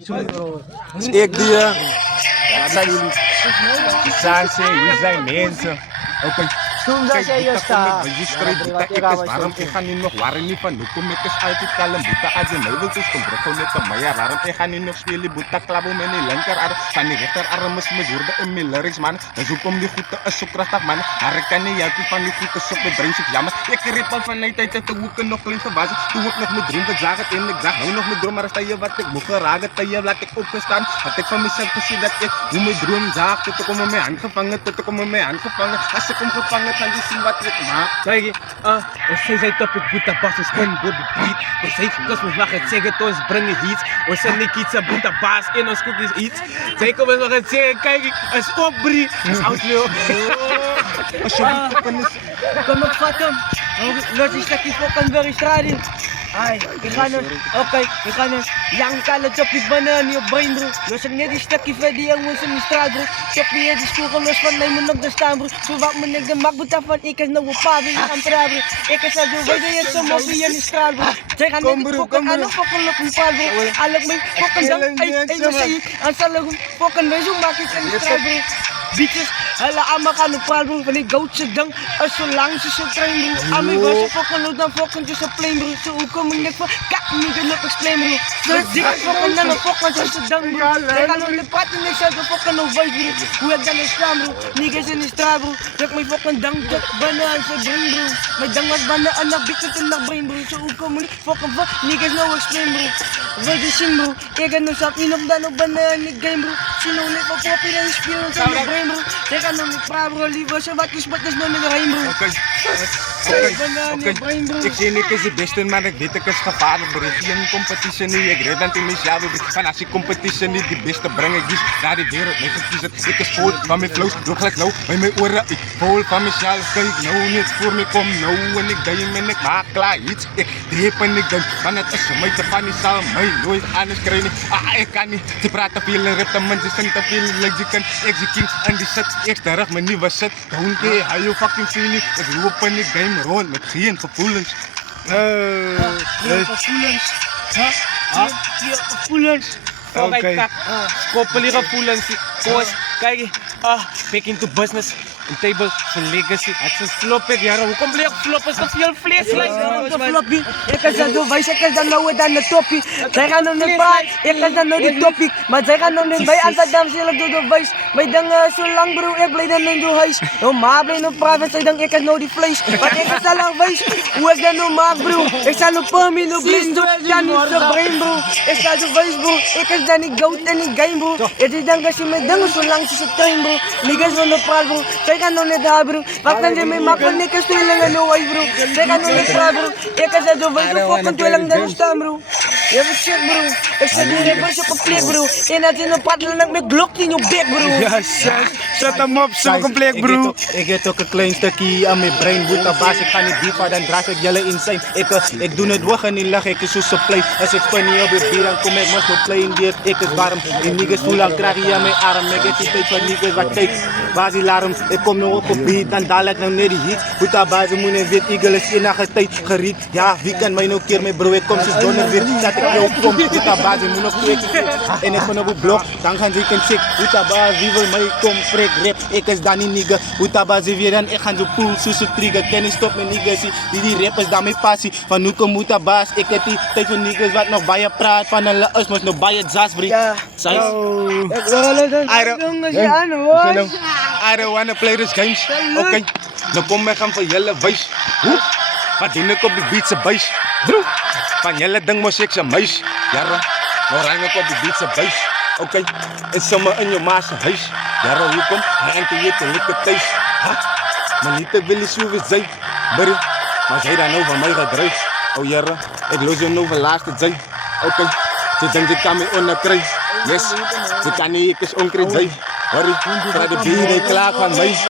Ik die, Sanse, wie zijn mensen? Oké. Toen dat jij je staat. Waarom ik ga niet nog waren niet van kom ik is altijd kalm buta aja mij wil dus kom bro net te maar waarom ik ga niet nog spelen buta klabo met die linkerarm van die rechterarm is me door de in lyrics man dan zoek om die goed te so kragtig man haar kan nie jy van die goed te sok met brein ek jammer ek rip al van net uit te hoeke nog klein gewas toe ook nog met droom wat zag het en ek zag nou nog met droom maar as jy wat ek moeg geraak het jy laat ek opgestaan het ek van myself gesê dat ek hoe my droom zag tot ek om my hand gevang het tot ek om my hand gevang het as ek hom gevang het kan jy sien wat ek maak Kijk, ons zei top het boeta bas, ons kon op de beat. Ons zei kos ons mag het zeggen, ons brengen iets. Ons zei niet iets aan boeta bas en ons koek iets. Zij komen nog het zeggen, kijk, is opbrie, is outleeuw. Kom op, vatten. Los is dat die fucking weer is rijden. Ay, ik ga nu, oké, ik ga nu. Yang kala choppy banana op brain bro. Los ik net die stukje van die jongens in die straat bro. Choppy het die school los van mij moet nog de staan bro. Zo wat me nek de mak boeta van ik is nog een paar weer aan praten bro. Ik is al zo weet je zo mooi in die straat bro. Zij gaan net die fucking aan de fucking lopen paar bro. Al ik mijn fucking dan, ay zei ik. En zal ik fucking wees hoe maak ik in die straat bro. Bitches, hulle allemaal gaan op praat bro. Van die goudse ding, is zo lang ze zo trein bro. Aan mij was je fucking lood dan fucking tussen plain bro. Zo hoe kom ik net van, kak niet de lukken explain bro. Zo dik ik fucking dan een fucking tussen ding bro. Zij gaan op de pad en ik zet de fucking op voice bro. Hoe ik dan in staan bro, niggas in de straat bro. Druk mijn fucking dang druk binnen en ze brain bro. Mijn dang was binnen en dan bitches in de brain bro. Zo hoe kom ik fucking fuck, niggas no explain bro. Wil je zien bro, ik heb nog zat niet op dan op binnen in de game bro. Zie nou net wat poppy en spelen aan de brain bro. Zij gaan nog niet praten bro, liever zo wat is nog niet doorheen bro. Ik zie niet is de beste, maar ik weet ik is gevaarlijk. Er is geen competitie niet, ik red dan in mezelf. En als ik competitie niet die beste breng ik dus naar de wereld. Nee, verkies het, ik is vol van mijn flows. Doe gelijk nou, bij mijn oren, ik vol van mezelf. Kijk nou, niet voor me kom nou. En ik deed en ik maak klaar iets. Ik deep en ik denk, van het is mij te van die zal mij nooit anders krijgen. Ik kan niet, ze praten veel en rappen, mensen zingen te veel. Like je kan, execute en die set. Ik sterf mijn nieuwe set. Don't care how you fucking feel it. Ik loop en ik game rond met geen gevoelens. Gevoelens. Gevoelens. Oké. Koppelen gevoelens. Kijk, back into business. Een table for legacy. Het is een flop, ja. Hoe komt het flop? Is toch veel vlees? Floppy. Ik is dan zo wijs, ik is dan nou dan de toppie. Zij gaan nog niet bij, ik is dan nou die toppie. Maar zij gaan nog niet bij, als dat dan zelf door de wijs. Mijn ding zo lang bro, ik blijf dan in zo'n huis. Nou maar blijf nog praten, zij denkt ik is nou die vlees. Maar ik is al lang wijs, hoe ik dat nou maak bro. Ik sta nog per me, nog blind zo, dan niet zo brain bro. Ik sta zo wijs bro, ik is dan niet goud en niet game bro. Het is dan als je mijn dingen zo lang ze train bro. Niggas van de praat bro. Zij gaan nog niet daar bro. Wat kan je mee maken? Niks tweeling en no bro. Zij gaan nog niet praten bro. Ik is zo wijs bro. Fucking tweeling daar staan bro. Je hebt shit bro. Ik zet die rappers op een plek bro. En dat in een padden met Glock in je bek bro. Ja, zet hem op, zo'n compleet bro. Ik heb ook een klein stukje aan mijn brein. Boeta baas, ik ga niet dieper, dan draag ik jullie insane. Ik doe het wachten niet lachen, ik is zo supply. Als ik spin niet op je bier, dan kom ik maar zo plain weer. Ik is warm, die niggas hoe lang krijg je aan mijn arm. Ik heb die tijd van niggas wat tijd. Baas die larm, ik kom nu op op beat, dan dadelijk nou net die hit. Boeta baas, moet je weet, eagle is in een tijd geriet. Ja, wie kan mij nou keer mee bro, ik kom sinds donderdag weer. Dat ik jou kom, Boeta baas, je moet nog twee keer. En ik ben op het blok, dan gaan ze kunnen check. Boeta baas, wie wil mij kom, freak rap. Ik is dan niet nigga, Boeta baas weer en ik ga zo pool, zo trigger. Ken je stop met niggas, die rappers dan mijn passie. Van nu kom Boeta baas, ik heb die tijd van niggas wat nog bij je praat. Van een laus, moest nog bij je zas brengen. Ja. Ik wil het jongens aan hoor. I don't wanna play this games. Oké, dan kom ik gaan van jullie wijs. Wat doen ik op de beat zijn buis? Van jullie ding moest ik zijn muis. Jaren, nou rang ik op de beat zijn buis. Oké, en zomaar in je maas huis. Jaren, hoe kom? Rente je te likken thuis. Maar niet te willen zo weer zijn. Burry, maar zij dan over mij gedreigd. Oh jaren, ik los je over laatste zijn. Oké, ze denkt ik kan me onderkrijgen. Yes, ze kan niet, ik is onkreed zijn. Hurry, ga de bier klaar van mij.